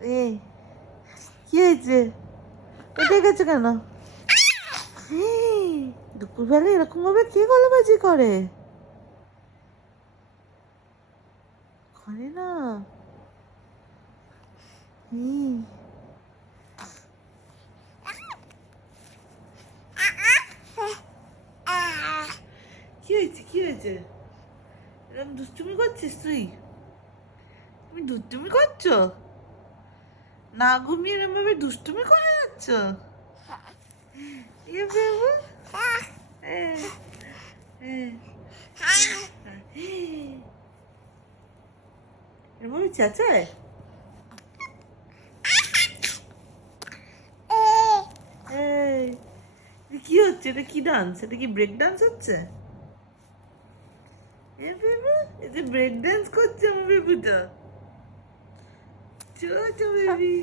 এই কি হয়েছে? উঠে গেছে কেন? দুপুরবেলা এরকম ভাবে কে গলাবাজি করে? করে না। হুম। কি হয়েছে? কি হয়েছে? এরকম দুষ্টুমি করছিস তুই? তুমি দুষ্টুমি করছো? না ঘুমিয়ে এরকম ভাবে দুষ্টুমি করে যাচ্ছ? ইয়ে বাবু। এভাবে চেঁচায়? এই, কি হচ্ছে? এটা কি ডান্স? এটা কি ব্রেক ডান্স হচ্ছে? এ বেবু, এটা ব্রেক ডান্স করছে আমার বেবুটা। ছোট বেবি।